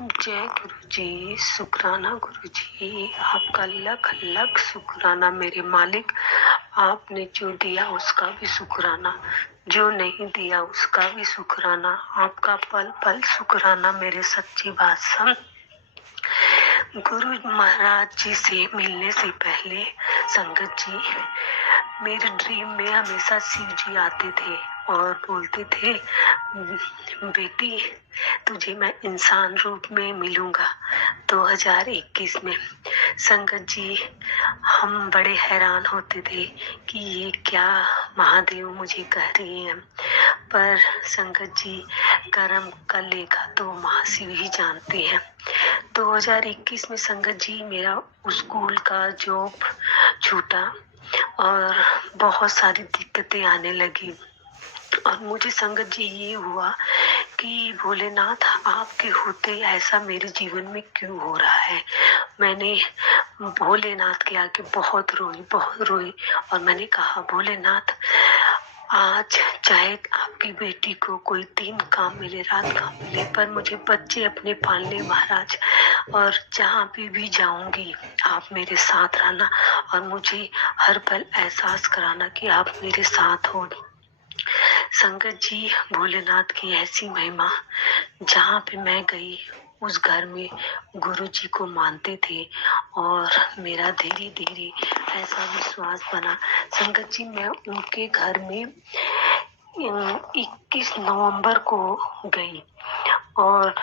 जय गुरु जी। शुक्राना गुरु जी, आपका लख लख शुक्राना मेरे मालिक। आपने जो दिया उसका भी शुक्राना, जो नहीं दिया उसका भी शुक्राना। आपका पल पल शुक्राना मेरे सच्चे बादशाह। गुरु महाराज जी से मिलने से पहले संगत जी, मेरे ड्रीम में हमेशा शिव जी आते थे और बोलते थे, बेटी तुझे मैं इंसान रूप में मिलूंगा 2021 में। संगत जी, हम बड़े हैरान होते थे कि ये क्या महादेव मुझे कह रहे हैं, पर संगत जी कर्म का लेखा तो महाशिव ही जानते हैं। 2021 में संगत जी मेरा स्कूल का जॉब छूटा और बहुत सारी दिक्कतें आने लगी और मुझे संगत जी ये हुआ कि भोलेनाथ आपके होते ऐसा मेरे जीवन में क्यों हो रहा है। मैंने भोलेनाथ के आगे बहुत रोई और मैंने कहा, भोलेनाथ आज चाहे आपकी बेटी को कोई दिन काम मिले, रात काम मिले, पर मुझे बच्चे अपने पालने महाराज, और जहाँ पे भी जाऊंगी आप मेरे साथ रहना और मुझे हर पल एहसास कराना कि आप मेरे साथ हो। संगत जी, भोलेनाथ की ऐसी महिमा, जहाँ पे मैं गई उस घर में गुरु जी को मानते थे और मेरा धीरे धीरे ऐसा विश्वास बना। संगत जी, मैं उनके घर में 21 नवंबर को गई और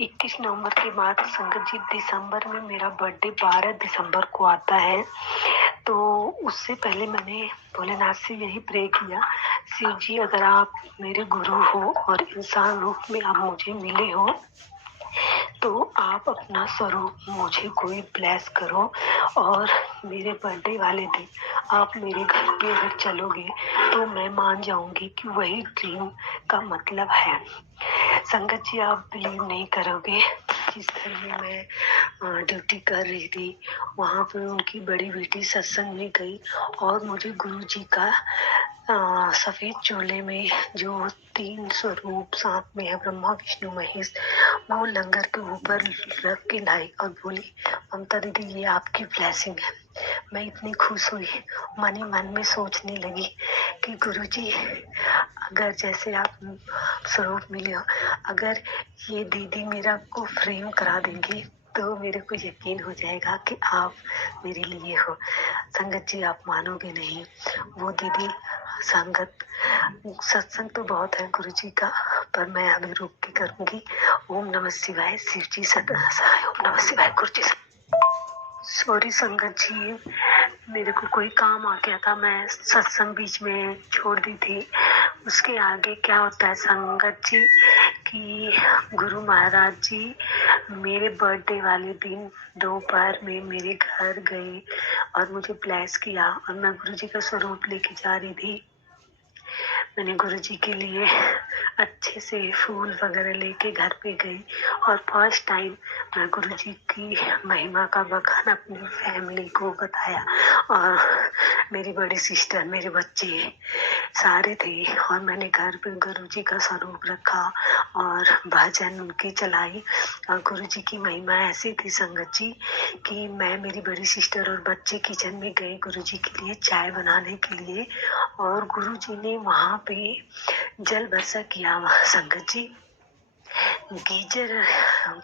21 नवंबर के बाद संगत जी दिसंबर में मेरा बर्थडे 12 दिसंबर को आता है। तो उससे पहले मैंने भोलेनाथ से यही प्रे किया, शिव जी अगर आप मेरे गुरु हो और इंसान रूप में आप मुझे मिले हो तो आप अपना स्वरूप मुझे कोई ब्लेस करो और मेरे बर्थडे वाले दिन आप मेरे घर पे अगर चलोगे तो मैं मान जाऊंगी कि वही ड्रीम का मतलब है। संगत जी, आप बिलीव नहीं करोगे, जिस घर में मैं ड्यूटी कर रही थी वहां पे उनकी बड़ी बेटी सत्संग में गई और मुझे गुरु जी का सफेद चोले में जो 3 स्वरूप साथ में है, ब्रह्मा विष्णु महेश, वो लंगर के ऊपर रख के लाई और बोली, ममता दीदी ये आपकी ब्लेसिंग है। मैं इतनी खुश हुई, मन ही मन में सोचने लगी कि गुरुजी अगर जैसे आप स्वरूप मिले हो, अगर ये दीदी मेरा को फ्रेम करा देंगी तो मेरे को यकीन हो जाएगा कि आप मेरे लिए हो। संगत जी, आप मानोगे नहीं, वो दीदी संगत सत्संग तो बहुत है गुरु जी का, पर मैं अभी रुक के करूंगी। ओम नमः शिवाय। शिव जी सदा सहाय। ओम नमः शिवाय। गुरु जी सॉरी संगत जी, मेरे को कोई काम आ गया था, मैं सत्संग बीच में छोड़ दी थी। उसके आगे क्या होता है संगत जी कि गुरु महाराज जी मेरे बर्थडे वाले दिन दोपहर में मेरे घर गए और मुझे ब्लेस किया और मैं गुरु जी का स्वरूप लेके जा रही थी। मैंने गुरु जी के लिए अच्छे से फूल वगैरह लेके घर पे गई और फर्स्ट टाइम मैं गुरु जी की महिमा का बखान अपनी फैमिली को बताया और मेरी बड़ी सिस्टर, मेरे बच्चे सारे थे और मैंने घर पे गुरु जी का स्वरूप रखा और भजन उनकी चलाई। और गुरु जी की महिमा ऐसी थी संगत जी कि मैं, मेरी बड़ी सिस्टर और बच्चे किचन में गए गुरु जी के लिए चाय बनाने के लिए और गुरु जी ने वहां पे जल वर्षा किया। संगत जी, गीजर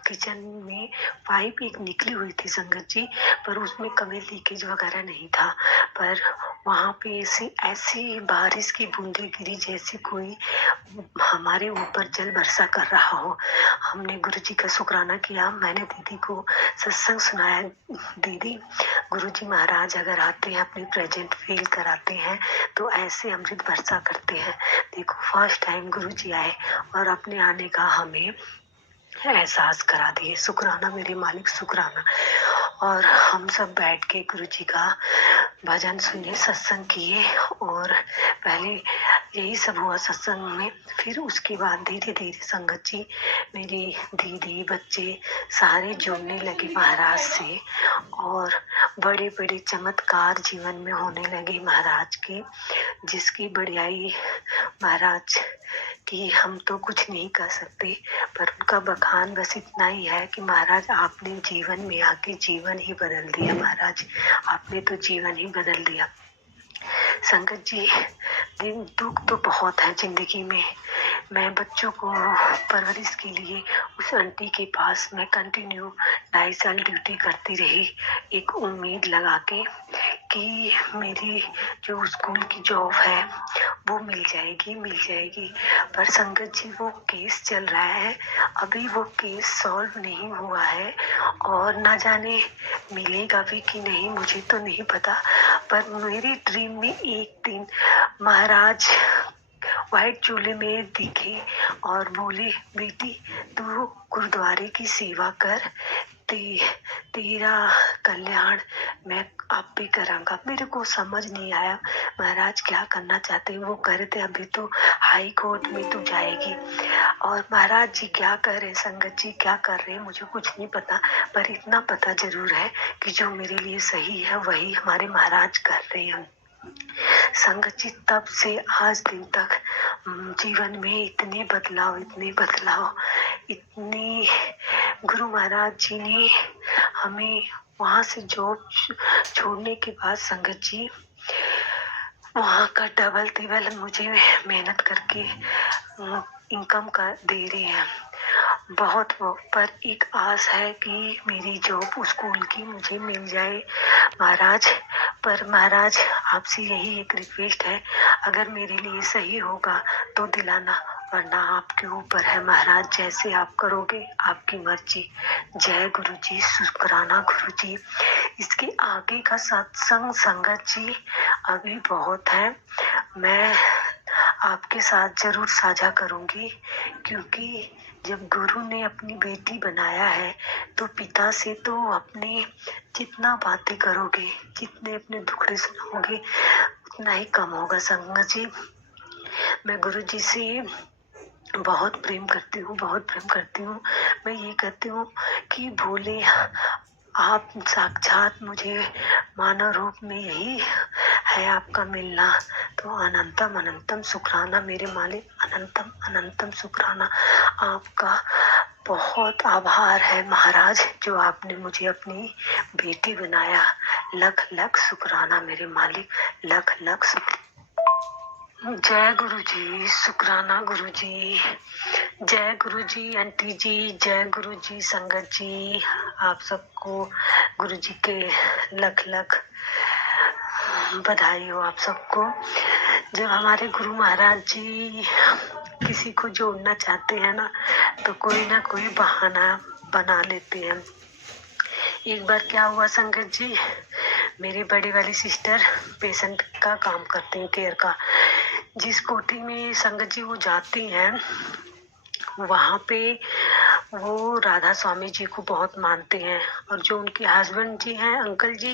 किचन में पाइप एक निकली हुई थी संगत जी, पर उसमें कभी लीकेज वगैरह नहीं था, पर वहां पे ऐसी बारिश की बूंदें गिरी जैसे कोई हमारे ऊपर जल वर्षा कर रहा हो। हमने गुरु जी का शुक्राना किया। मैंने दीदी को सत्संग सुनाया, दीदी गुरु जी महाराज अगर आते हैं अपनी प्रेजेंट फील कराते हैं तो ऐसे अमृत वर्षा करते हैं। देखो फर्स्ट टाइम गुरु जी आए और अपने आने का हमें एहसास करा दिए। शुक्राना मेरे मालिक, शुक्राना। और हम सब बैठ के गुरु जी का भजन सुने, सत्संग किए। और पहले यही सब हुआ सत्संग में। फिर उसके बाद धीरे धीरे संगत जी, मेरी दीदी, बच्चे सारे जुड़ने लगे महाराज से, और बड़े बड़े चमत्कार जीवन में होने लगे महाराज के, जिसकी बढ़ियाई महाराज की हम तो कुछ नहीं कर सकते। पर उनका बखान बस इतना ही है कि महाराज आपने जीवन में आके जीवन ही बदल दिया। महाराज आपने तो जीवन ही बदल दिया। संगत जी, दिन दुख तो बहुत है जिंदगी में। मैं बच्चों को परवरिश के लिए उस आंटी के पास मैं कंटिन्यू 2.5 साल ड्यूटी करती रही, एक उम्मीद लगा के कि मेरी जो स्कूल की जॉब है वो मिल जाएगी। पर संगत जी, वो केस चल रहा है, अभी वो केस सॉल्व नहीं हुआ है, और ना जाने मिलेगा भी कि नहीं, मुझे तो नहीं पता। पर मेरी ड्रीम में एक दिन महाराज व्हाइट चोले में दिखे और बोले, बेटी तू गुरुद्वारे की सेवा कर, तेरा कल्याण मैं आप भी करांगा। मेरे को समझ नहीं आया महाराज क्या करना चाहते हैं। वो कह रहे थे अभी तो हाई कोर्ट में तू जाएगी। और महाराज जी क्या कर रहे हैं, संगत जी क्या कर रहे हैं, मुझे कुछ नहीं पता। पर इतना पता जरूर है कि जो मेरे लिए सही है वही हमारे महाराज कर रहे हैं। संगत जी, तब से आज दिन तक जीवन में इतने बदलाव, इतने गुरु महाराज जी ने हमें वहाँ से जॉब छोड़ने के बाद संगत जी वहाँ का डबल टिबल मुझे मेहनत करके इनकम का दे रहे हैं बहुत वो। पर एक आस है कि मेरी जॉब स्कूल की मुझे मिल जाए महाराज। पर महाराज आपसे यही एक रिक्वेस्ट है, अगर मेरे लिए सही होगा तो दिलाना, वरना आपके ऊपर है महाराज, जैसे आप करोगे आपकी मर्जी। जय गुरु जी, शुक्राना गुरु जी। इसके आगे का सत्संग संगत जी अभी बहुत है, मैं आपके साथ जरूर साझा करूंगी, क्योंकि जब गुरु ने अपनी बेटी बनाया है तो पिता से तो अपने जितना बातें करोगे, जितने अपने दुखड़े सुनाओगे, उतना ही कम होगा। संगत जी, मैं गुरु जी से बहुत प्रेम करती हूँ। मैं ये कहती हूँ कि भोले आप साक्षात मुझे मानव रूप में यही है आपका मिलना, तो अनंतम अनंतम शुक्राना मेरे मालिक, अनंतम अनंतम शुक्राना। आपका बहुत आभार है महाराज, जो आपने मुझे अपनी बेटी बनाया। लख लख शुक्राना मेरे मालिक, लख लख शुक्राना। जय गुरु जी, शुक्राना गुरु जी। जय गुरु जी आंटी जी, जय गुरु जी संगत जी। आप सबको गुरु जी के लख लख बधाई हो आप सबको। जब हमारे गुरु महाराज जी किसी को जोड़ना चाहते हैं ना, तो कोई ना कोई बहाना बना लेते हैं। एक बार क्या हुआ संगत जी, मेरी बड़ी वाली सिस्टर पेशेंट का काम करती हैं, केयर का। जिस कोठी में संगत जी वो जाती हैं, वहाँ पे वो राधा स्वामी जी को बहुत मानते हैं, और जो उनके हस्बैंड जी हैं अंकल जी,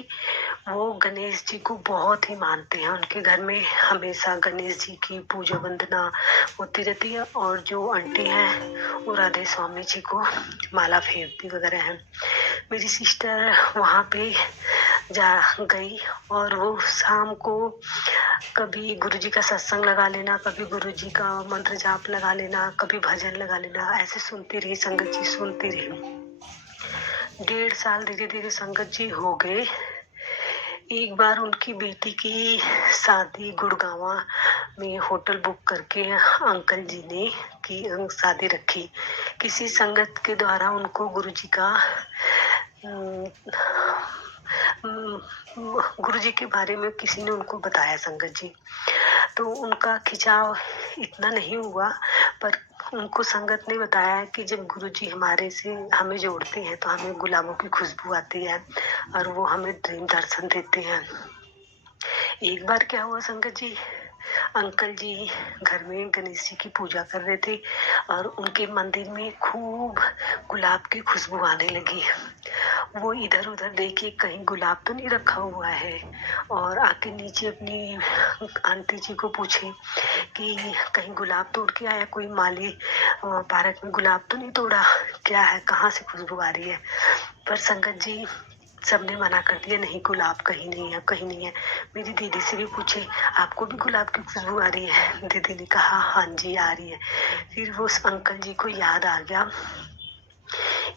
वो गणेश जी को बहुत ही मानते हैं। उनके घर में हमेशा गणेश जी की पूजा वंदना होती रहती है, और जो आंटी हैं वो राधे स्वामी जी को माला फेरती वगैरह हैं। मेरी सिस्टर वहाँ पे जा गई, और वो शाम को कभी गुरुजी का सत्संग लगा लेना, कभी गुरुजी का मंत्र जाप लगा लेना, कभी भजन लगा लेना, ऐसे सुनती रही संगत जी, सुनती रही। 1.5 साल धीरे धीरे संगत जी हो गए। एक बार उनकी बेटी की शादी गुड़गांवा में होटल बुक करके अंकल जी ने की शादी रखी। किसी संगत के द्वारा उनको गुरुजी का गुरुजी के बारे में किसी ने उनको बताया संगत जी, तो उनका खिंचाव इतना नहीं हुआ। पर उनको संगत ने बताया कि जब गुरुजी हमें जोड़ते हैं तो हमें गुलाबों की खुशबू आती है, और वो हमें ड्रीम दर्शन देते हैं। एक बार क्या हुआ संगत जी, अंकल जी घर में गणेश जी की पूजा कर रहे थे, और उनके मंदिर में खूब गुलाब की खुशबू आने लगी। वो इधर उधर देखे कहीं गुलाब तो नहीं रखा हुआ है, और आके नीचे अपनी आंटी जी को पूछे कि कहीं गुलाब तोड़ के आया कोई माली, पार्क में गुलाब तो नहीं तोड़ा, क्या है, कहाँ से खुशबू आ रही है। पर संगत जी सबने मना कर दिया, नहीं गुलाब कहीं नहीं है, कहीं नहीं है। मेरी दीदी से भी पूछे, आपको भी गुलाब की खुशबू आ रही है? दीदी ने कहा हाँ जी आ रही है। फिर वो उस अंकल जी को याद आ गया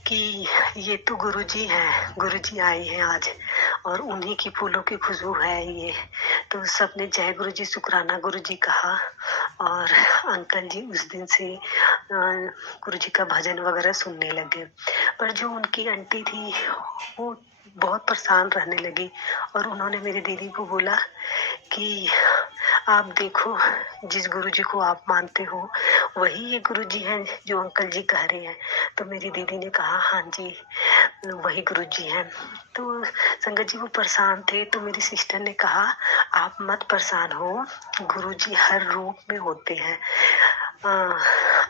कि ये तो गुरुजी हैं, गुरुजी आए हैं आज और उन्हीं की फूलों की खुशबू है ये। तो सबने जय गुरुजी शुक्राना गुरुजी कहा, और अंकल जी उस दिन से गुरुजी का भजन वगैरह सुनने लगे। पर जो उनकी आंटी थी वो बहुत परेशान रहने लगी, और उन्होंने मेरी दीदी को बोला कि आप देखो, जिस गुरुजी को आप मानते हो वही ये गुरुजी हैं जो अंकल जी कह रहे हैं। तो मेरी दीदी ने कहा हाँ जी वही गुरुजी हैं। तो संगत जी वो परेशान थे, तो मेरी सिस्टर ने कहा आप मत परेशान हो, गुरुजी हर रूप में होते हैं।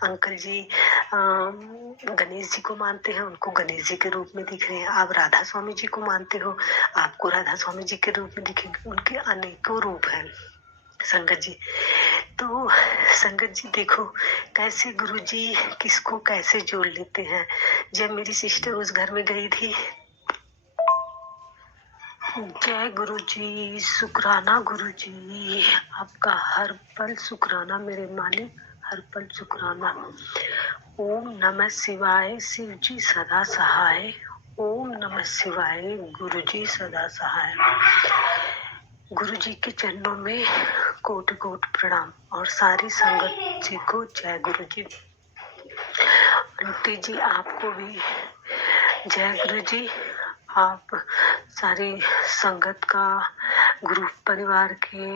अंकल जी गणेश जी को मानते हैं, उनको गणेश जी के रूप में दिख रहे हैं। आप राधा स्वामी जी को मानते हो, आपको राधा स्वामी जी के रूप में दिखेंगे। उनके अनेकों रूप हैं संगत जी। तो संगत जी देखो कैसे गुरुजी किसको कैसे जोड़ लेते हैं। जब मेरी सिस्टर उस घर में गई थी, जय गुरुजी शुक्राना गुरुजी, आपका हर पल शुक्राना मेरे मालिक, हर पल शुक्राना। ओम नमः शिवाय, शिव जी सदा सहाय। ओम नमः शिवाय, गुरुजी सदा सहाय। गुरुजी के चरणों में कोटि कोटि प्रणाम, और सारी संगत जी को जय गुरुजी। आंटी जी आपको भी जय गुरुजी। आप सारी संगत का, गुरु परिवार के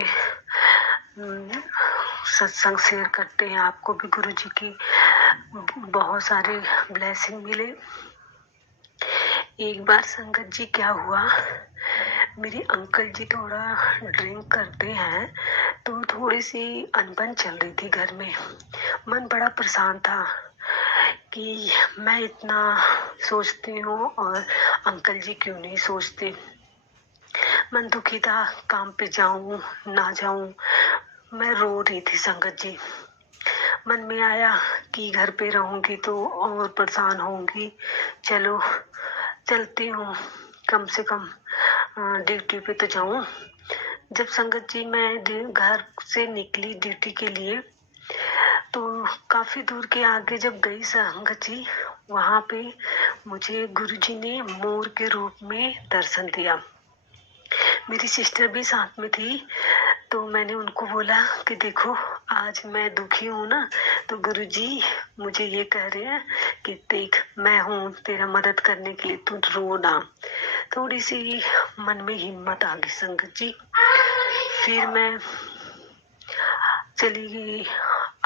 सत्संग शेयर करते हैं, आपको भी गुरुजी की बहुत सारे ब्लेसिंग मिले। एक बार संगत जी क्या हुआ, मेरे अंकल जी थोड़ा ड्रिंक करते हैं, तो थोड़ी सी अनबन चल रही थी घर में। मन बड़ा परेशान था कि मैं इतना सोचती हूँ और अंकल जी क्यों नहीं सोचते। मन दुखी था, काम पे जाऊं ना जाऊं, मैं रो रही थी संगत जी। मन में आया कि घर पे रहूंगी तो और परेशान होंगी, चलो चलती हूँ, कम से कम ड्यूटी पे तो जाऊं। जब संगत जी मैं घर से निकली ड्यूटी के लिए, तो काफी दूर के आगे जब गई संगत जी, वहां पे मुझे गुरुजी ने मोर के रूप में दर्शन दिया। मेरी सिस्टर भी साथ में थी, तो मैंने उनको बोला कि देखो आज मैं दुखी हूँ ना, तो गुरुजी मुझे ये कह रहे हैं कि देख मैं हूँ तेरा मदद करने के लिए, तू रो ना। थोड़ी सी मन में हिम्मत आ गई संगत जी। फिर मैं चली गई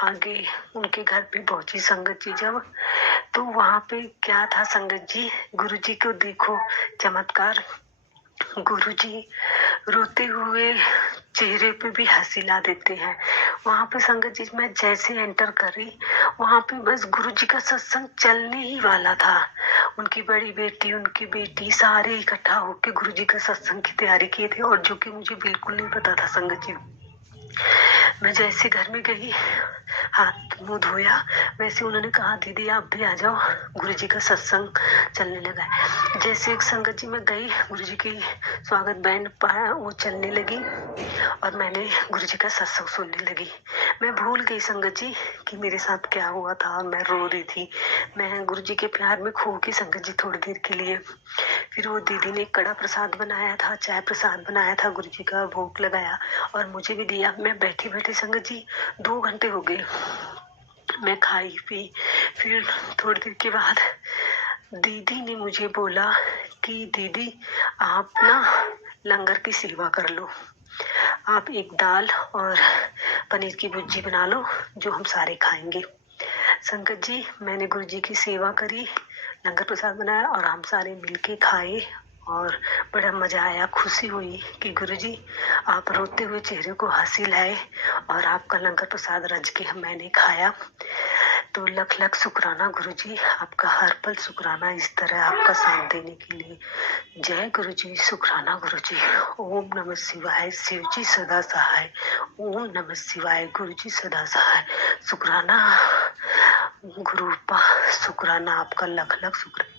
आगे, उनके घर पे पहुंची संगत जी जब, तो वहां पे क्या था संगत जी, गुरुजी को देखो चमत्कार। गुरुजी रोते हुए चेहरे पे भी हंसी ला देते हैं। वहां पे संगत जी मैं जैसे एंटर करी, वहां पे बस गुरुजी का सत्संग चलने ही वाला था। उनकी बड़ी बेटी, उनकी बेटी सारे इकट्ठा होके गुरुजी का सत्संग की तैयारी किए थे, और जो कि मुझे बिल्कुल नहीं पता था संगत जी। मैं जैसे घर में गई, हाथ मुंह धोया, वैसे उन्होंने कहा दीदी आप भी आ जाओ, गुरुजी का सत्संग चलने लगा है। जैसे एक संगत जी में गई, गुरुजी की स्वागत बैंड पाया, वो चलने लगी और मैंने गुरुजी का सत्संग सुनने लगी। मैं भूल गई संगत जी कि मेरे साथ क्या हुआ था, और मैं रो रही थी। मैं गुरुजी के प्यार में खो गई संगत जी थोड़ी देर के लिए। फिर वो दीदी ने कड़ा प्रसाद बनाया था, चाय प्रसाद बनाया था, गुरुजी का भोग लगाया और मुझे भी दिया। मैं बैठी बैठी संगत जी 2 घंटे हो गए, मैं खाई पी। फिर थोड़ी देर के बाद दीदी ने मुझे बोला कि दीदी आप ना लंगर की सेवा कर लो, आप एक दाल और पनीर की भुर्जी बना लो जो हम सारे खाएंगे। संगत जी मैंने गुरुजी की सेवा करी, लंगर प्रसाद बनाया और हम सारे मिलके खाए, और बड़ा मजा आया, खुशी हुई कि गुरुजी आप रोते हुए चेहरे को हंसी लाए और आपका लंगर प्रसाद रज के मैंने खाया। तो लख लख शुक्राना गुरुजी, आपका हर पल शुक्राना इस तरह आपका साथ देने के लिए। जय गुरुजी, शुक्राना गुरुजी। ओम नमः शिवाय, शिव जी सदा सहाय। ओम नमः शिवाय, गुरुजी सदा सहाय। शुक्राना गुरुपा, शुक्राना आपका लख लख शुक्र।